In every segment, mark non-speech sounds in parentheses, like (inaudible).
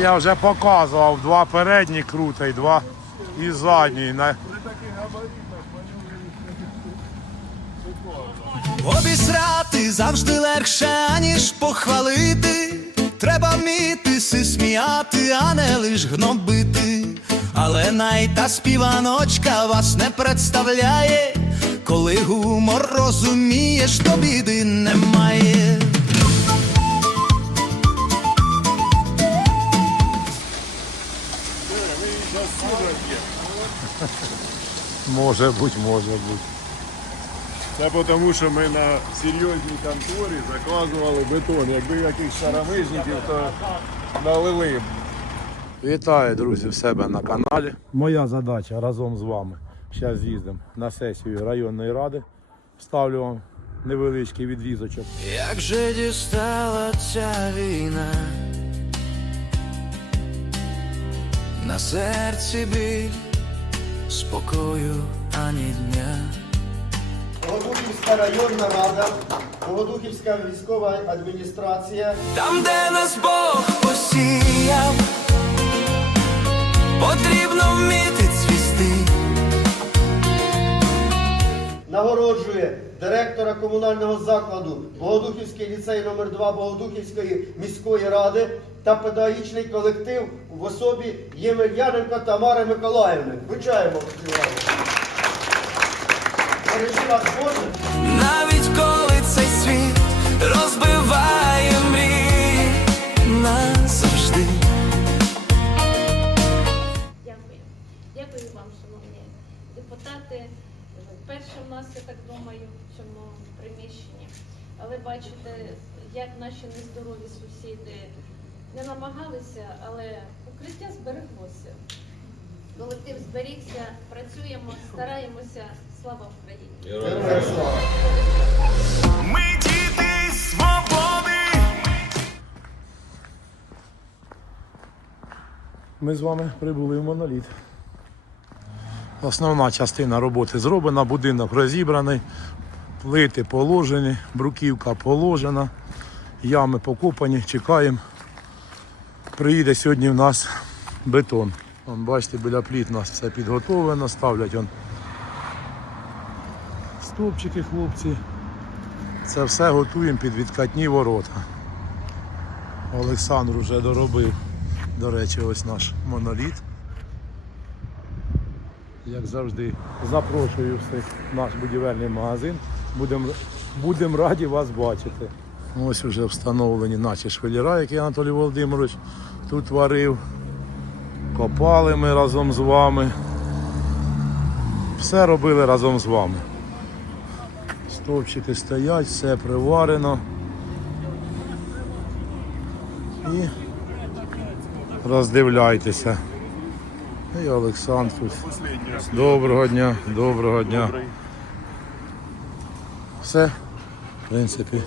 Я вже показував два передні круто і два і задні. На- Обісрати завжди легше, аніж похвалити. Треба вмітися сміяти, а не лиш гнобити. Але найта співаночка вас не представляє, коли гумор розумієш, то біди немає. Може бути, може бути. Це тому, що ми на серйозній конторі заказували бетон. Якби якихось шаровижників, то налили б. Вітаю, друзі, в себе на каналі. Моя задача разом з вами. Зараз з'їздимо на сесію районної ради. Ставлю вам невеличкий відрізочок. Як же дістала ця війна, на серці біль, спокою ані дня. Богодухівська районна рада, Богодухівська військова адміністрація, Там, де нас Бог посіяв, потрібно вміти цвісти. нагороджує директора комунального закладу Богодухівський ліцей номер 2 Богодухівської міської ради та педагогічний колектив в особі Ємельяненко Тамари Миколаївни. Вручаємо. Навіть коли цей світ розбиває мрії назавжди. Дякую. Дякую вам, шановні депутати. Перше в нас, я так думаю, в цьому приміщенні. Але бачите, як наші нездорові сусіди не намагалися, але укриття збереглося. Колектив зберігся, працюємо, стараємося. Слава Україні! Героям слава. Ми діти свободи. Ми з вами прибули в моноліт. Основна частина роботи зроблена, будинок розібраний, плити положені, бруківка положена, ями покопані, чекаємо. Приїде сьогодні в нас бетон. Вон, бачите, біля пліт у нас все підготовлено, ставлять он стовпчики хлопці. Це все готуємо під відкатні ворота. Олександр вже доробив. До речі, ось наш моноліт. Як завжди, запрошую всіх в наш будівельний магазин. Будемо будем раді вас бачити. Ось вже встановлені наші швеліра, які Анатолій Володимирович тут варив. Копали ми разом з вами. Все робили разом з вами. Стовпчики стоять, все приварено. І роздивляйтеся. І Олександр. Доброго дня, доброго дня. Все, в принципі,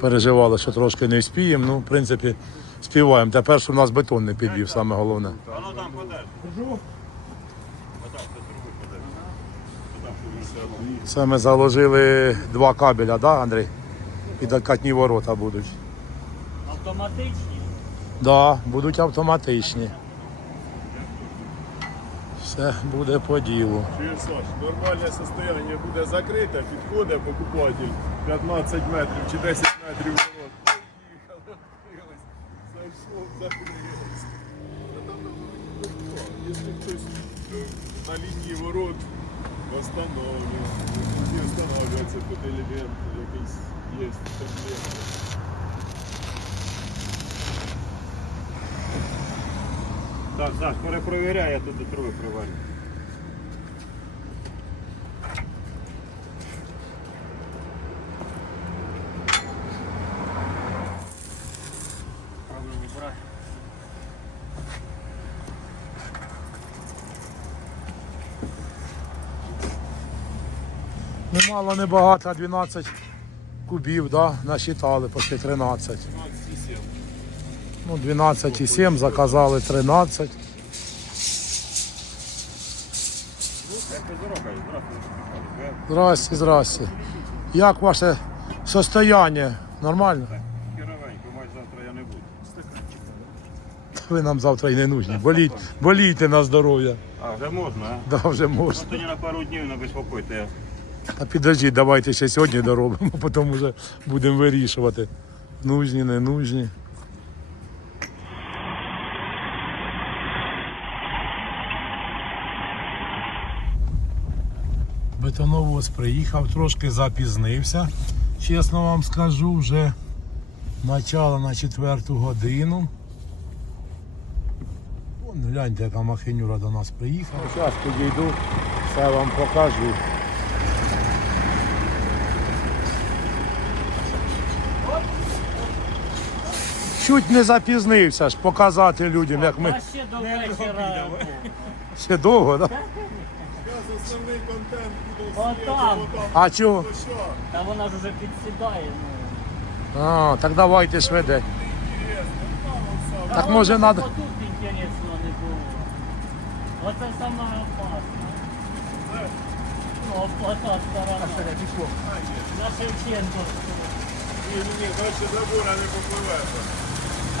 переживали, що трошки не вспіємо. Ну, в принципі, співаємо. Тепер, що в нас бетон не підвів, саме головне. Це ми заложили два кабеля, да, Андрій? І докатні ворота будуть. Автоматичні? Да, будуть автоматичні. Все буде по ділу. Саш, нормальне состояние буде закрите, підходить покупатель 15 метрів чи 10 метрів ворот. Зайшов, ну, якщо хтось е, на лінії ворот встановлює, і встановлюється тут елемент якийсь є. проблема. Так, Саш, перепровіряй, я тут до труби приварю. Пробуємо брати. Немало, не багато, 12 кубів, да? насчитали почти 13. Ну, 12,7, заказали 13. Здрасте, здрасте. Як ваше состояние? Нормально? Херовенько, мать завтра я не буду. Ви нам завтра і не нужні. Боліть, болійте на здоров'я. А, вже можна, а? Да, вже можна. Тоді на пару днів не безпокойте. Та підождіть, давайте ще сьогодні доробимо, (laughs) потім вже будемо вирішувати. Нужні, не нужні. Бетоновоз приїхав, трошки запізнився. Чесно вам скажу, вже начало на четверту годину. Вон, гляньте, яка махинюра до нас приїхала. Зараз підійду, все вам покажу. Чуть не запізнився ж показати людям, як ми ще до вечора. ще довго, так? Да? Зараз основний контент буде Отам. А чого? Та вона ж уже підсідає. Ну. А, так давайте швиде. Так може Вона надо. Тут інтересно не було. Оце саме опасно. Ну, ота сторона. На Шевченко. Ні, ні, ні, далі забора не попливете.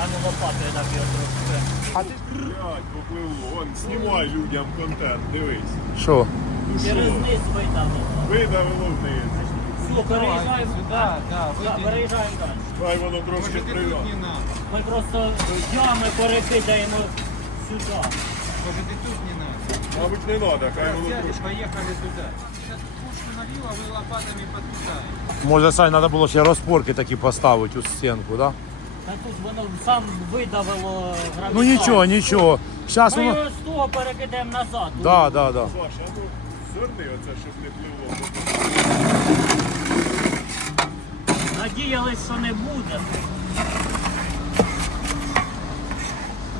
А ну лопатою наб'є трохи. Блядь, попливло. Вон, знімай людям контент, дивись. Що? Ну Через що, низ видавило. видавило вниз. Все, переїжджаємо. Да, да, переїжджаємо далі. Хай воно трошки прив'яне. Ми просто ями перекидаємо сюди. Может и тут не надо. Мабуть, не треба, хай воно Взяли, трошки. поехали туда. Сейчас пушку налила, вы лопатами подпитаете. Може, Сань, треба було ще розпорки такі поставити у стінку, так? Да? Та тут воно сам видавило гравітацію. Ну нічого, нічого. Зараз Ми воно. його з того перекидаємо назад. Да, да, да. Саша, а ну зверни оце, щоб не пливло. Надіялись, що не буде.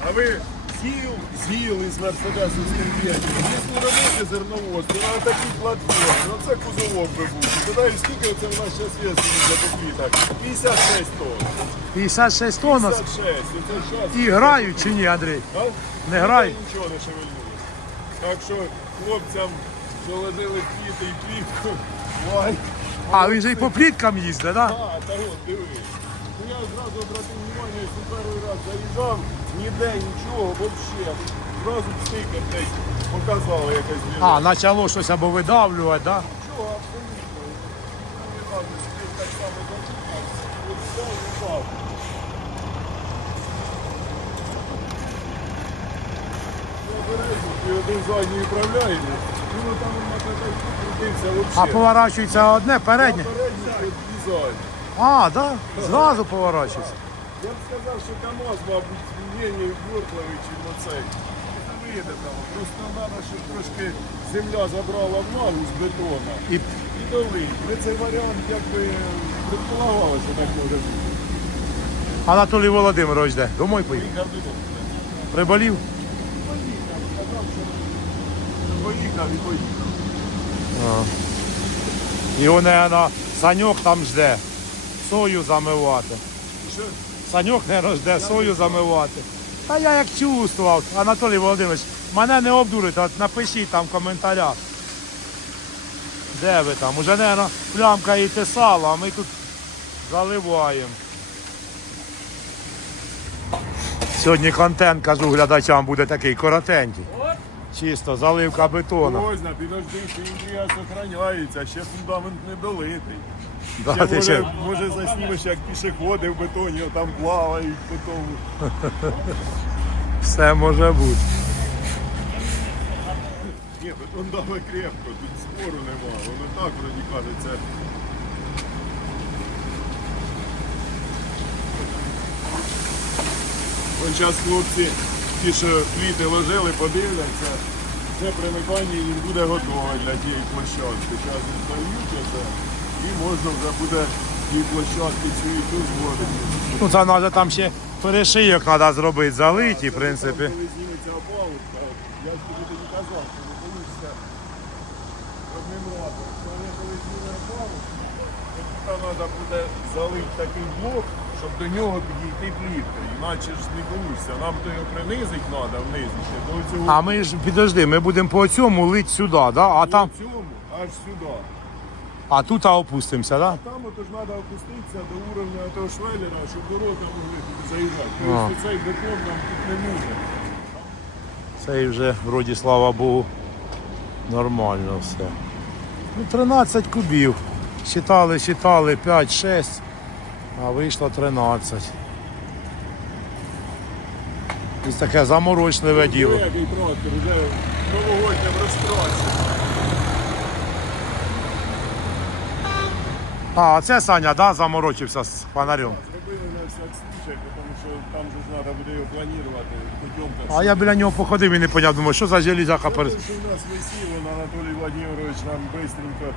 А ви з'їл, з'їли з мерседесовським в'єтом. Якщо робити зерновоз, то на такій платформі, ну це кузовок би був. І скільки це в нас зараз є для поквіток? 56 тонн. 56 тонн. 56, оце зараз. І грають чи ні, Андрій? А? Не грають? Нічого не шевельнулося. Так що хлопцям, що ложили квіти і лайк. А він же і по пліткам їздить, так? Да? А, та от, дивись. Ну я зразу обратив увагу, якщо перший раз заїжджав, ніде нічого, взагалі. Зразу стикер десь показали якась А, зміна. почало щось або видавлювати, так? Да? Нічого, абсолютно. Не надо, стик так само запитав. От все впав. І один задній управляє, ну там на такий крутився А поворачується одне, переднє. Передній, і задній. А? Да? Зразу поворачується. Я б сказав, що КамАЗ, мабуть, Єній Бортович і цей. Це вийде там. Просто треба, щоб трошки земля забрала влагу з бетона І і долить. Ми цей варіант якби предполагали, що так може бути. Анатолій Володимирович де? Домой поїхав. Поїхав додому. Приболів? Поїхав, сказав, що поїхав і поїхав. Його, наверное, Саньок там жде. Сою замивати. Що? Саньок, не жде сою замивати. Та я як чувствував, Анатолій Володимирович, мене не обдурите, от напишіть там в коментарях. Де ви там? Уже, наверное, плямка і те сало, а ми тут заливаємо. Сьогодні контент, кажу глядачам, буде такий коротенький. Чисто заливка бетону. Поздно, підожди, інтріга сохраняється, ще фундамент не долитий. Да, Ще, може, ще- може заснімеш, як пішоходи в бетоні там плавають по тому. Все може бути. Ні, бетон дали крепко, тут спору нема, воно так вроді кажеться. Вон зараз хлопці, ті, що пліти ложили, подивляться, це примикання їм буде готове для тієї площадки. Зараз дають це, і можна вже буде ті площадки цю і ту зводити. Ну, це треба там ще перешийок треба зробити, залиті, в принципі. Коли зніметься опалубка, я ж тобі тоді казав, що не вийде одним разом. Коли коли зніме опалубку, то треба буде залити такий блок, щоб до нього підійти пліткою. Іначе ж не вийде. Нам то його принизить треба внизити, до цього А ми ж підожди, ми будемо по цьому лить сюди, да? а там. цьому аж сюди. А тут а опустимося, так? Да? Там ото ж треба опуститися до уровня того швеллера, щоб ворота могли туди заїжджати. Тобто цей бетон нам тут не нужен. Це і вже, вроді, слава Богу, нормально все. Ну, 13 кубів. Считали, считали 5-6, а вийшло 13. Ось таке заморочливе діло. Який трактор, вже новогодня в розстройстві. А, це Саня, да, заморочився з фонарем. Зробили на всяк случай, тому що там же ж треба буде його планувати, путем А я біля нього походив і не поняв, думаю, що за железяка перес... Тому що у нас Анатолій Владимирович нам швидко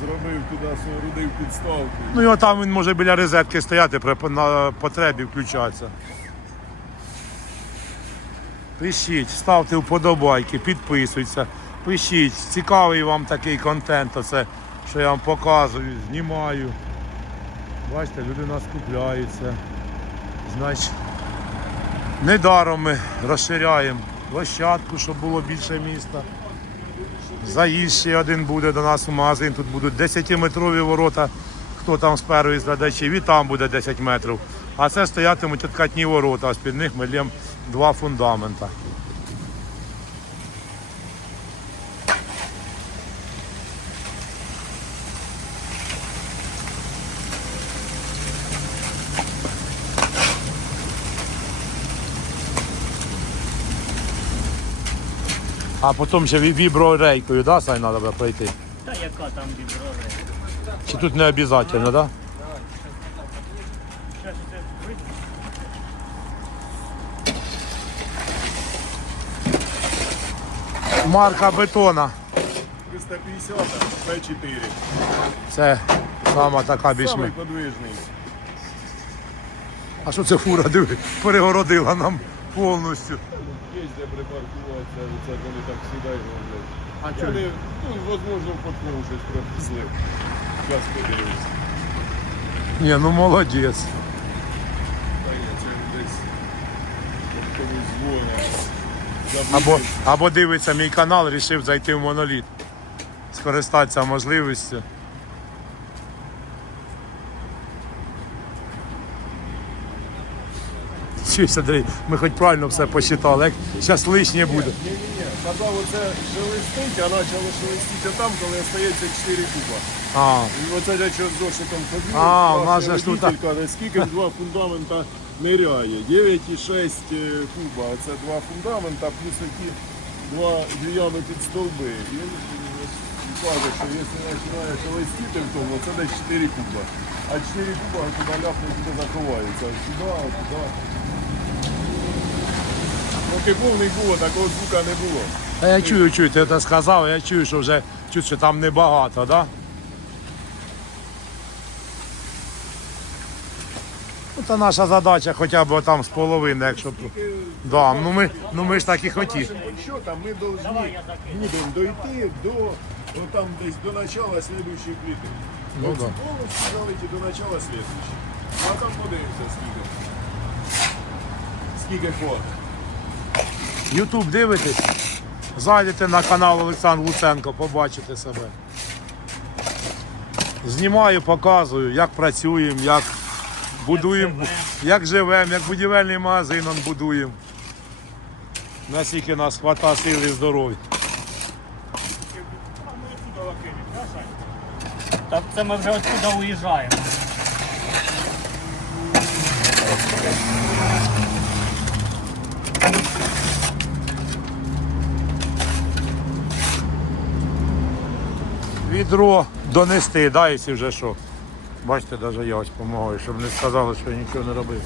зробив туди, соорудив підставку. Ну його там він може біля розетки стояти, при на потребі включатися. Пишіть, ставте вподобайки, підписуйтесь, пишіть, цікавий вам такий контент, оце, що я вам показую, знімаю. Бачите, люди нас купляються. Значить, недаром ми розширяємо площадку, щоб було більше міста. Заїзд ще один буде до нас у магазин. Тут будуть 10-метрові ворота, хто там сперу із глядачів, і там буде 10 метрів. А це стоятимуть откатні ворота, а з-під них ми лємо два фундамента. А потім ще ві- віброрейкою, да, Сань, треба буде пройти? Та яка там віброри? Чи тут не обов'язково, да? Марка бетона. 350 П4. Це сама така Самий більш-менш. подвижний. А що це фура, диви, перегородила нам повністю. Де припаркуватися, це вони так сідають. А А чого? вони, ну, можливо, випадково щось пропустили. Зараз подивимось. Ні, ну молодець. Та ні, це десь комусь дзвонять. Або, або дивиться мій канал, вирішив зайти в моноліт. Скористатися можливістю. Чуєш, Андрій, ми хоч правильно все посчитали, як зараз лишнє буде. Ні-ні-ні, казав, оце шелестить, а почало шелестіти там, коли остається 4 куба. А, І оце я що з зошитом ходив, А, у нас же ж тут- каже, скільки два фундамента ниряє. 9,6 куба, це два фундамента, плюс які два ями під стовби. І він каже, що якщо починає шелестіти в тому, це десь 4 куба. А 4 куба туди ляпне, туди заховається. Сюди, туди. Поки повний було, такого звука не було. Та я чую, чую, ти це сказав, я чую, що вже чуть, що там небагато, так? Да? Ну, Це наша задача хоча б там з половини, якщо б. Да, ну ми, ну ми ж так і хотіли. Нашим подсчетам мы должны будем дойти до ну, там десь до начала следующей плиты. Ну От да. Повністю залити до начала следующей. А там подивимося скільки. Скільки хватить. Ютуб дивитесь, зайдете на канал Олександр Луценко, побачите себе. Знімаю, показую, як працюємо, як будуємо, як живемо, як будівельний магазин будуємо. Наскільки нас хвата сили і здоров'я. А ми отсюда лакинемо, да, Сань? Так це ми вже отсюда уїжджаємо. Відро донести, да, якщо вже що. Бачите, навіть я ось допомагаю, щоб не сказали, що я нічого не робив.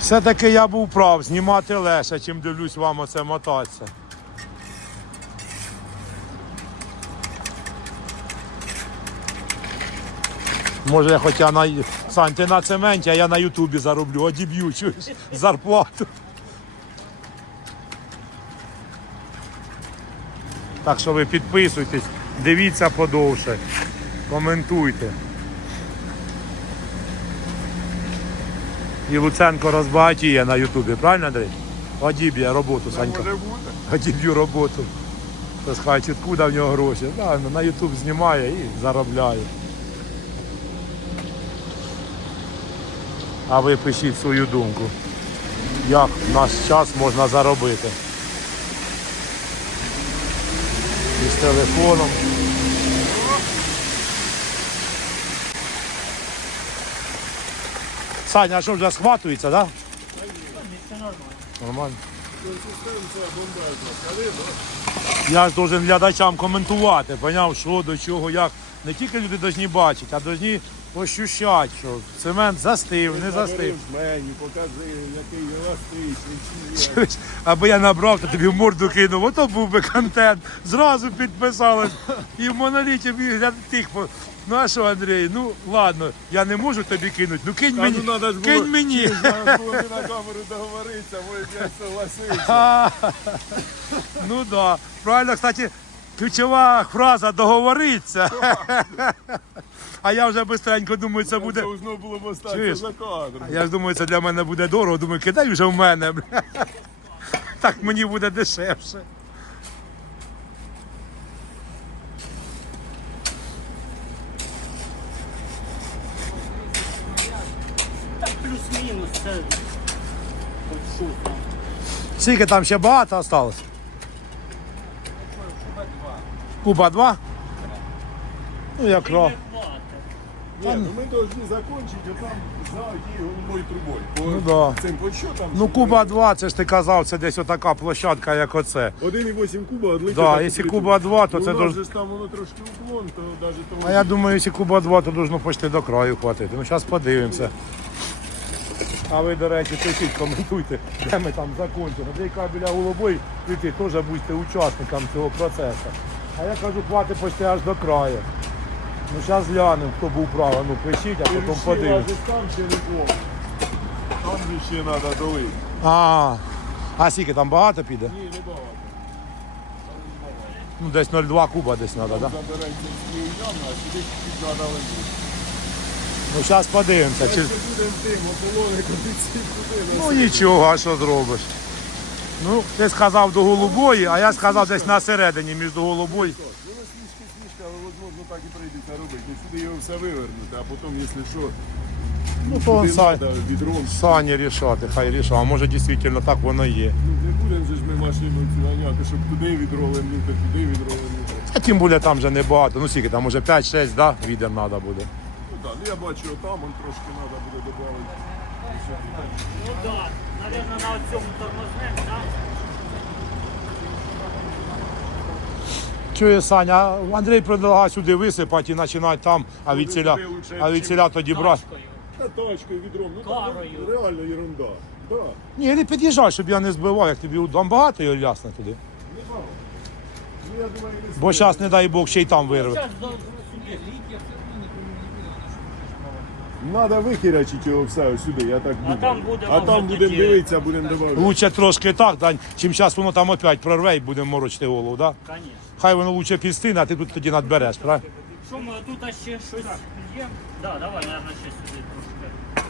Все-таки я був прав, знімати легше, чим дивлюсь вам оце мотатися. Може я хоча на Сань, ти на цементі, а я на Ютубі зароблю, одіб'ю чуєш, зарплату. Так що ви підписуйтесь, дивіться подовше, коментуйте. І Луценко розбагатіє на Ютубі, правильно, Андрій? Одіб'є роботу, Санька. Одіб'ю роботу. То скажуть, откуда в нього гроші. Да, на Ютуб знімає і заробляє. А ви пишіть свою думку. Як в наш час можна заробити? Із телефоном. Саня, а що вже схватується, так? Да? Нормально. Я ж должен глядачам коментувати, поняв, що до чого, як. Не тільки люди повинні бачити, а повинні ощущати, що цемент застив, не застив. Мені покажи, який еластичний, чи є. Аби я набрав, то тобі в морду кинув, ото був би контент. Зразу підписались. І в моноліті міг тих. Ну а що, Андрій, ну ладно, я не можу тобі кинути. Ну кинь мені. ну надо ж було- кинь мені. Зараз було не на камеру договоритися, може я согласився. (laughs) Ну да. Правильно, кстати, ключова фраза договориться. (laughs) А я вже бистренько думаю, це буде. Це должно було б остатися за кадром. Я ж думаю, це для мене буде дорого. Думаю, кидай вже в мене. (laughs) Так мені буде дешевше. Так плюс-мінус це. Скільки там ще багато осталось? Куба 2? Ну якраз. Ні, ну ми повинні закінчити отам за тією голубою трубою. По Ну да. цим по що там? Ну Куба 2, це ж ти казав, це десь отака площадка, як оце. 1,8 куба відлетить. Да, якщо. Куба 2, то Ну, це у нас дуже- же ж там воно трошки уклон, то навіть того. А я думаю, якщо Куба 2, то должно почти до краю хватити. Ну зараз подивимося. А ви, до речі, пишіть, коментуйте, де ми там закінчимо. Де біля голубой, ти теж будьте учасником цього процесу. А я кажу, хватить почти аж до краю. Ну зараз глянемо, хто був правий. Ну пишіть, а потім Перешила подивимося. там ще не. Там ще треба долити. А, а скільки там багато піде? Ні, не багато. Ну десь 0,2 куба десь треба, так? Да? Забереться з а сюди треба летіти. Ну зараз подивимося. Чи... Будемо тим, ополони кондиції куди. Ну нічого, а що зробиш? Ну, ти сказав до голубої, а я сказав десь на середині між голубою. Воно слишки слишком, але можливо так і прийдеться робити. Ну сюди його все вивернути, а потім, якщо що, Ну то он Сань, треба відром. Сані рішати, хай рішає. А може дійсно так воно є. Ну не будемо же ж ми машину цю ганяти, щоб туди відролинути, туди відролинути. А тим більше там вже небагато. Ну скільки там може 5-6, да? відер треба буде. Ну так, ну я бачу, там он трошки треба буде додати. Ну так, навірно, на цьому тормознем, так? Чує Саня, Андрій предлагає сюди висипати і починати там, а від ціля, а від ціля тоді брати. Та тачкою відром, ну там Карою. реально ерунда. Да. Ні, не під'їжджай, щоб я не збивав, як тобі там багато його лясне туди. Ну я думаю, не Бо зараз, не дай Бог, ще й там вирве. Зараз до Треба викирячити його все сюди, я так думаю. там буде, а там будемо тоді- дивитися, будемо дивитися. Лучше трошки так, Дань, чим зараз воно там опять прорве і будемо морочити голову, да? Конечно. Хай воно лучше підстине, а ти тут тоді надбереш, правильно? Що ми тут ще щось є? Да, давай, наверное, ще сюди трошки.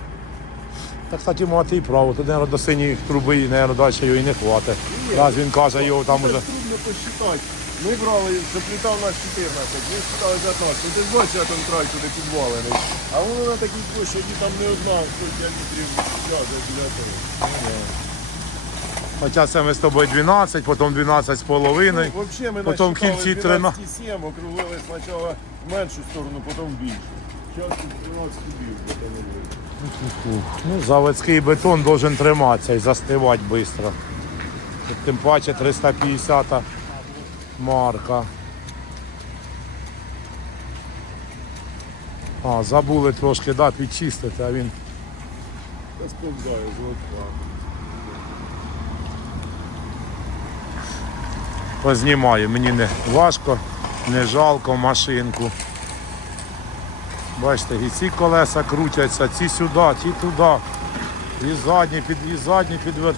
Так, кстати, мати і право, тут, мабуть, до синьої труби, і, мабуть, далі його і не хватить. Раз він каже, його там уже. трудно посчитати. Ми брали, щоб літав на 14, ми считали 15. Ну, Ти ж бачиш, як він край туди підвалений. А воно на такій площаді там не одна сотня літрів газу для того. Хоча це ми з тобою 12, потім 12 з половиною. Ну, Взагалі ми Потім в кінці 12,7, округлили спочатку в меншу сторону, потім в більшу. Зараз тут 13 кубів встановили. Ну, заводський бетон должен триматися і застивати швидко. Тим паче 350 марка. А, забули трошки да, підчистити, а він Та сповзає золотка. познімаю. Мені не важко, не жалко машинку. Бачите, і ці колеса крутяться, ці сюди, ті туди. І задні, під, і задні підвер...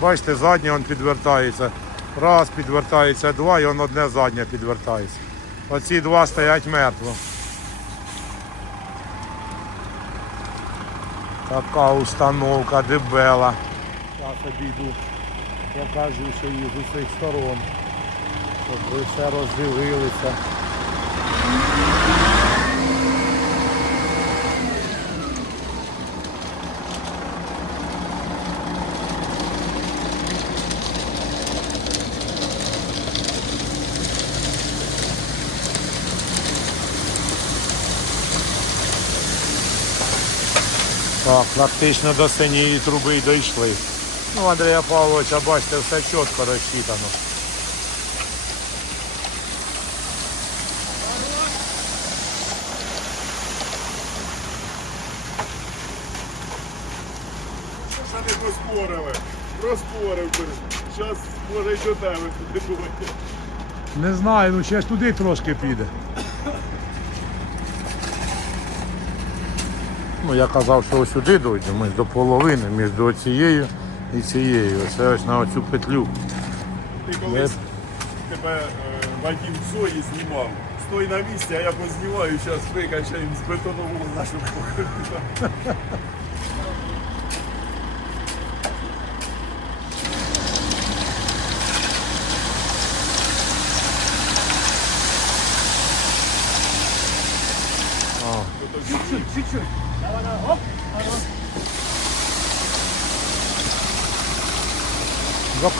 Бачите, задні він підвертається. Раз підвертається, два, і он одне заднє підвертається. Оці два стоять мертво. Така установка дебела. Зараз обійду Я кажу, що їх з усіх сторон, щоб ви все роздивилися. Так, практично до синьої труби й дійшли. Ну, Андрія Павловича, бачите, все чітко розчитано. Що не проспорили? Зараз може й до тебе підбувати. Не знаю, ну ще ж туди трошки піде. Ну, я казав, що сюди дойдемо, до половини, між цією і цією. Оце ось на оцю петлю. Ти колись тебе е, Вадим Цої знімав. Стой на місці, а я познімаю, зараз викачаємо з бетонового нашу покриту.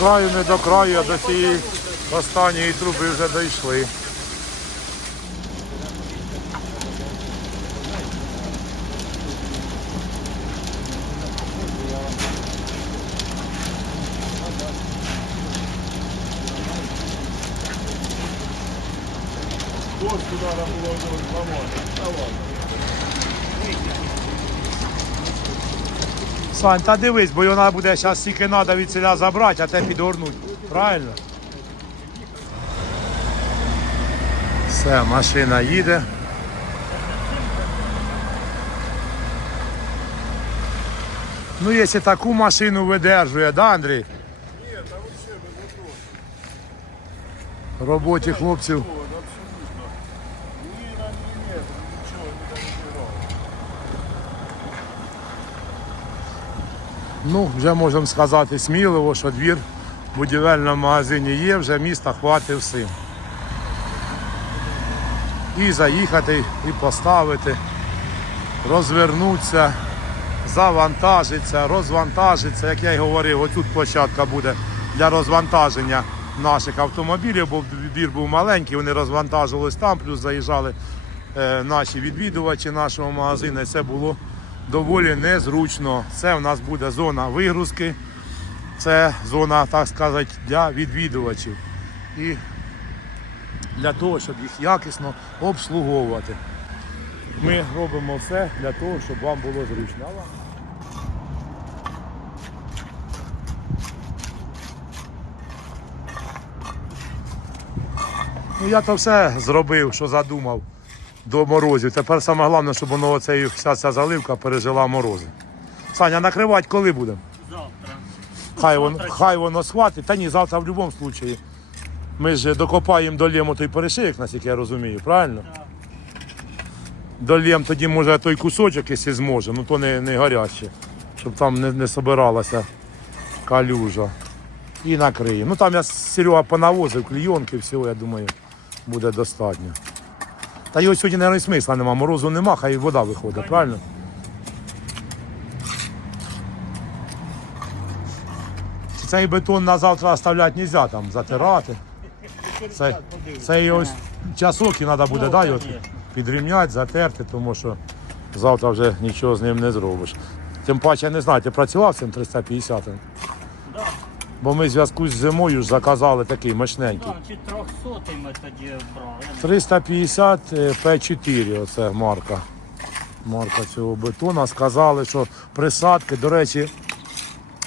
Краю, не до краю, а до цієї останньої труби вже дійшли. Сань, та дивись, бо вона буде зараз стільки треба від селя забрати, а те підгорнуть. Правильно? Все, машина їде. Ну, якщо таку машину видержує, да, Андрій? Ні, та взагалі без. Роботі хлопців. О, абсолютно. Ні на міліметр, нічого не перебирав. Ну, вже можемо сказати сміливо, що двір в будівельному магазині є, вже міста хватить всім. І заїхати, і поставити, розвернутися, завантажитися, розвантажитися, як я й говорив, отут площадка буде для розвантаження наших автомобілів, бо двір був маленький, вони розвантажувались там, плюс заїжджали е, наші відвідувачі нашого магазину. І це було доволі незручно. Це в нас буде зона вигрузки, це зона, так сказати, для відвідувачів. І для того, щоб їх якісно обслуговувати. Ми робимо все для того, щоб вам було зручно. Ну я то все зробив, що задумав до морозів. Тепер саме головне, щоб воно оцей, вся ця заливка пережила морози. Саня, накривати коли будемо? Завтра. Хай воно, хай воно схватить. Та ні, завтра в будь-якому випадку. Ми ж докопаємо до лєму той перешийок, наскільки я розумію, правильно? Так. Долємо тоді може той кусочок, якщо зможе, ну то не, не гаряче, щоб там не, не собиралася калюжа. І накриємо. Ну там я Серега понавозив клійонки, всього, я думаю, буде достатньо. Та його сьогодні, мабуть, смисла нема, морозу нема, хай вода виходить, правильно? Цей бетон на завтра оставляти не можна, там затирати. Це, це його часок і треба буде да, його підрівняти, затерти, тому що завтра вже нічого з ним не зробиш. Тим паче, я не знаю, ти працював цим 350 Да. Бо ми в зв'язку з зимою ж заказали такий мощненький. Чи 300 ми тоді брали. 350 е, П4, оце марка. Марка цього бетона. Сказали, що присадки, до речі,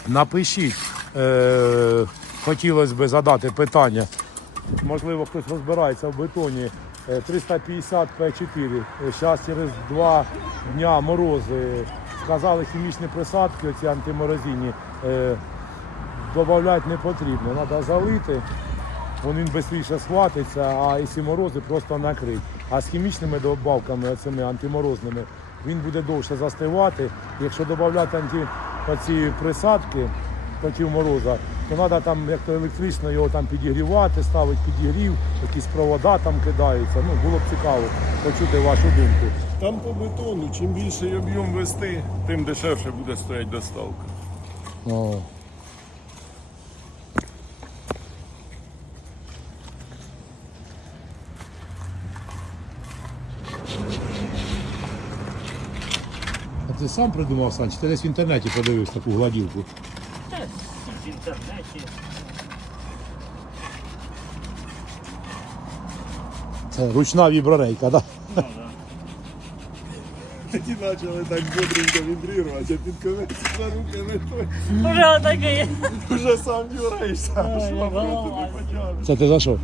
напишіть. Е, хотілося б задати питання. Можливо, хтось розбирається в бетоні. Е, 350 П4. Зараз через два дня морози. Сказали, хімічні присадки, оці антиморозійні, е, додавати не потрібно. Треба залити. Він швидше схватиться, а якщо морози, просто накрить. А з хімічними добавками, цими антиморозними, він буде довше застивати. Якщо додати оці присадки проти мороза, то треба там як то електрично його там підігрівати, ставити підігрів, якісь провода там кидаються. Ну, було б цікаво почути вашу думку. Там по бетону, чим більший об'єм вести, тим дешевше буде стояти доставка. О. А ти сам придумав, Сан, чи ти десь в інтернеті подивився таку гладівку? Та, в інтернеті. Це ручна віброрейка, так? Ну, да. Тоді почали так бодренько вібрувати, а під конець за руки не той. Уже отакий. Вже сам дюраєшся, а Ой, що як просто голова. не потягнеш. Це ти за що?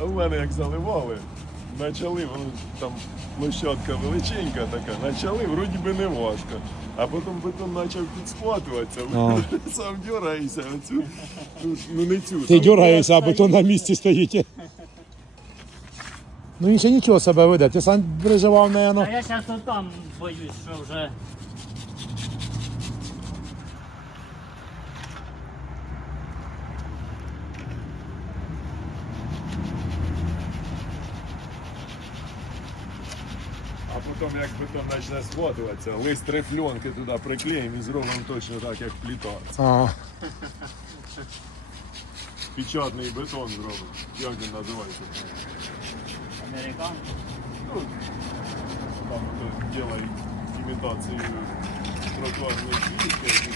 А в мене як заливали, почали, там площадка величенька така, почали, вроді би не важко. А потім бетон почав підсплатуватися, А. (laughs) сам дюраєшся. Оцю, ну, ну не цю. Ти там а бетон на місці стоїть. Ну він ще нічого себе веде. Ти сам переживав, А я зараз там боюсь, що вже. А потім як бетон почне схватуватися, лист рифльонки туди приклеїмо і зробимо точно так, як пліта. А, Печатний бетон зробимо. Як він називається? Американ. Ну, там это делають імітацію тротуарної плітки,